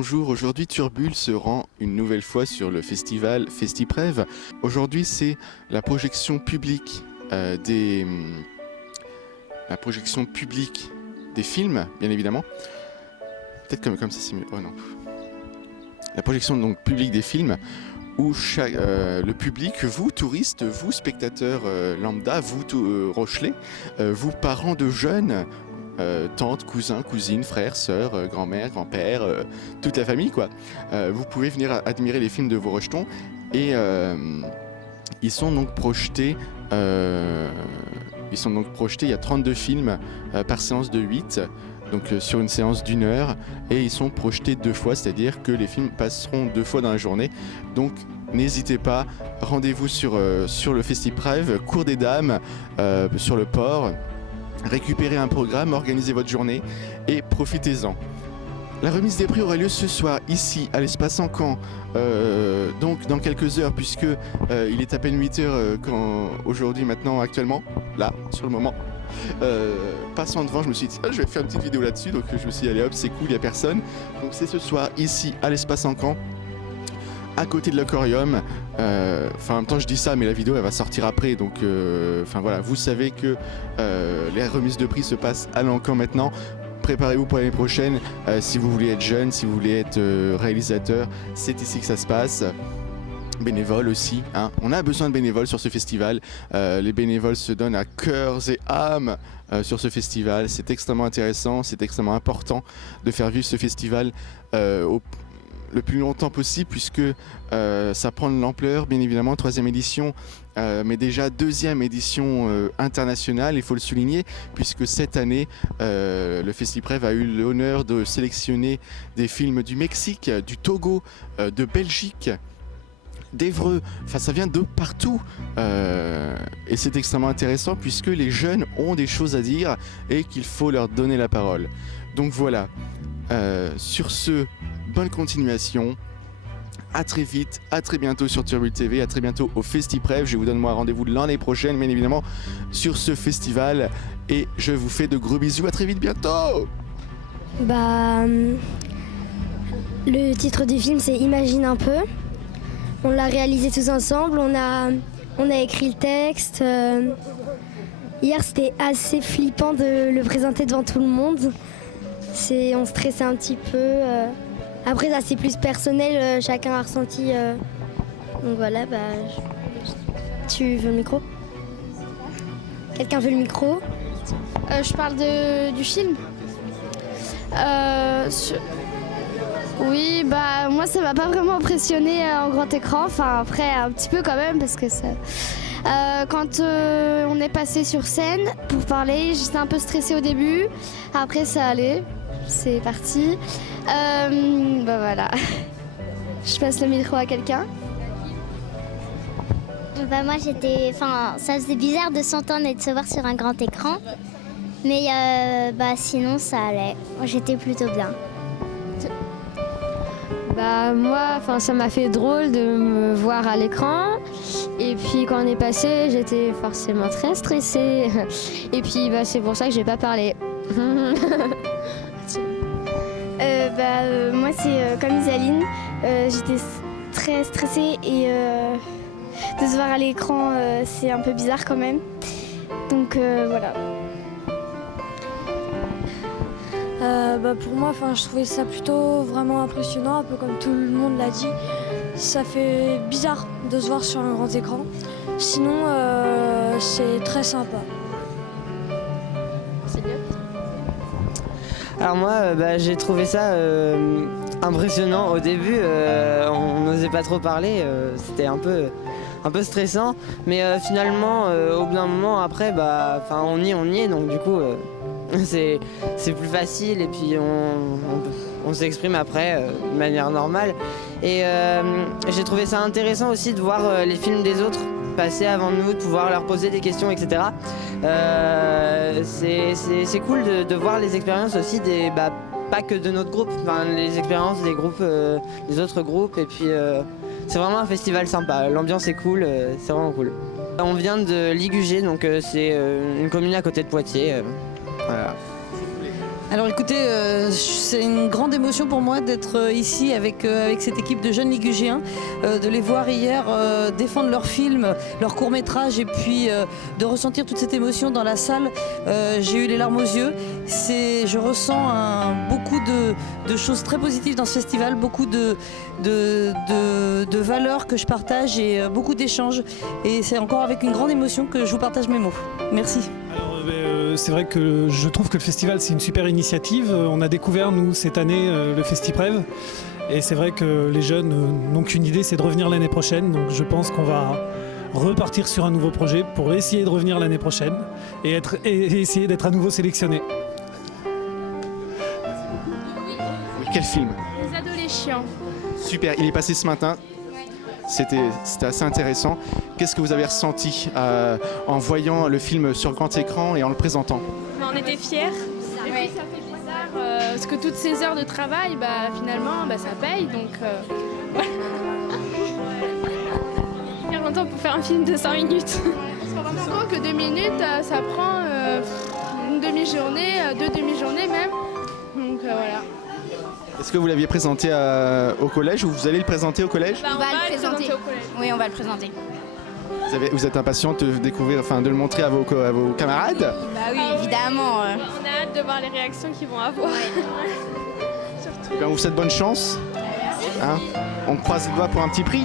Bonjour, aujourd'hui Turbule se rend une nouvelle fois sur le festival FestiPrev. Aujourd'hui c'est la projection publique la projection publique des films, bien évidemment. Peut-être comme ça c'est mieux. Oh non. La projection donc publique des films où le public, vous touristes, vous spectateurs lambda, vous Rochelais, vous parents de jeunes, tantes, cousins, cousines, frères, sœurs, grand-mère, grand-père, toute la famille quoi. Vous pouvez venir admirer les films de vos rejetons et ils sont donc projetés. Il y a 32 films par séance de 8. Donc sur une séance d'1 heure, et ils sont projetés 2 fois, c'est-à-dire que les films passeront 2 fois dans la journée. Donc n'hésitez pas, rendez-vous sur le FestiPrev, Cour des Dames, sur le port, récupérez un programme, organisez votre journée et profitez-en. La remise des prix aura lieu ce soir, ici, à l'espace Encan, donc dans quelques heures, puisque il est à peine 8 heures aujourd'hui, maintenant, actuellement, là, sur le moment. Passant devant, je me suis dit je vais faire une petite vidéo là-dessus, donc je me suis dit allez hop, c'est cool, il n'y a personne. Donc c'est ce soir ici à l'espace Encan, à côté de l'aquarium. En même temps je dis ça, mais la vidéo elle va sortir après, donc voilà, vous savez que les remises de prix se passent à l'Encan maintenant. Préparez-vous pour l'année prochaine, si vous voulez être jeune, si vous voulez être réalisateur, c'est ici que ça se passe. Bénévoles aussi, hein. On a besoin de bénévoles sur ce festival. Les bénévoles se donnent à cœurs et âmes sur ce festival. C'est extrêmement intéressant, c'est extrêmement important de faire vivre ce festival le plus longtemps possible, puisque ça prend de l'ampleur, bien évidemment. 3e édition, mais déjà 2e édition internationale, il faut le souligner, puisque cette année, le FestiPrev a eu l'honneur de sélectionner des films du Mexique, du Togo, de Belgique, d'Évreux, ça vient de partout et c'est extrêmement intéressant puisque les jeunes ont des choses à dire et qu'il faut leur donner la parole. Donc voilà, sur ce, bonne continuation, à très vite, à très bientôt sur Turbule TV, à très bientôt au FestiPrev. Je vous donne moi rendez-vous l'année prochaine, bien évidemment, sur ce festival, et je vous fais de gros bisous, à très vite, bientôt. Le titre du film c'est Imagine un peu. On l'a réalisé tous ensemble, on a écrit le texte. Hier c'était assez flippant de le présenter devant tout le monde. On stressait un petit peu. Après ça c'est plus personnel, chacun a ressenti. Donc voilà, tu veux le micro ? Quelqu'un veut le micro ? Je parle du film. Oui, moi ça m'a pas vraiment impressionné en grand écran, après un petit peu quand même parce que ça... quand on est passé sur scène pour parler, j'étais un peu stressée au début, après ça allait, c'est parti. Voilà, je passe le micro à quelqu'un. Moi ça faisait bizarre de s'entendre et de se voir sur un grand écran, mais sinon ça allait, j'étais plutôt bien. Moi, ça m'a fait drôle de me voir à l'écran. Et puis quand on est passé, j'étais forcément très stressée. Et puis c'est pour ça que j'ai pas parlé. Moi c'est comme Isaline, j'étais très stressée et de se voir à l'écran c'est un peu bizarre quand même. Donc voilà. Pour moi, je trouvais ça plutôt vraiment impressionnant, un peu comme tout le monde l'a dit. Ça fait bizarre de se voir sur un grand écran. Sinon, c'est très sympa. C'est mieux. Alors moi, j'ai trouvé ça impressionnant. Au début, on n'osait pas trop parler, c'était un peu stressant. Mais finalement, au bout d'un moment, après, on y est, donc du coup... c'est plus facile et puis on s'exprime après de manière normale. Et j'ai trouvé ça intéressant aussi de voir les films des autres passer avant nous, de pouvoir leur poser des questions, etc. C'est cool de voir les expériences aussi pas que de notre groupe, les expériences des autres groupes. Et puis c'est vraiment un festival sympa, l'ambiance est cool, c'est vraiment cool. On vient de Ligugé, donc c'est une commune à côté de Poitiers. Voilà. Alors écoutez, c'est une grande émotion pour moi d'être ici avec cette équipe de jeunes Ligugéens, de les voir hier défendre leur film, leur court-métrage et puis de ressentir toute cette émotion dans la salle. J'ai eu les larmes aux yeux. Je ressens beaucoup de choses très positives dans ce festival, beaucoup de valeurs que je partage et beaucoup d'échanges. Et c'est encore avec une grande émotion que je vous partage mes mots. Merci. C'est vrai que je trouve que le festival c'est une super initiative. On a découvert nous cette année le Festiprev et c'est vrai que les jeunes n'ont qu'une idée, c'est de revenir l'année prochaine. Donc je pense qu'on va repartir sur un nouveau projet pour essayer de revenir l'année prochaine et essayer d'être à nouveau sélectionnés. Quel film? Les Adolescents. Super, il est passé ce matin. C'était assez intéressant. Qu'est-ce que vous avez ressenti en voyant le film sur grand écran et en le présentant? On était fiers. Et puis ça fait bizarre parce que toutes ces heures de travail, finalement, ça paye. Donc, hyper longtemps pour faire un film de 5 minutes. On se rend vraiment compte que 2 minutes, ça prend une demi-journée, 2 demi-journées même. Donc voilà. Est-ce que vous l'aviez présenté au collège ou vous allez le présenter au collège? On va le présenter au collège. Oui, on va le présenter. Vous êtes impatient de découvrir, de le montrer à vos camarades? Bah oui, évidemment. On a hâte de voir les réactions qu'ils vont avoir. On vous souhaite bonne chance. Hein, on croise les doigts pour un petit prix.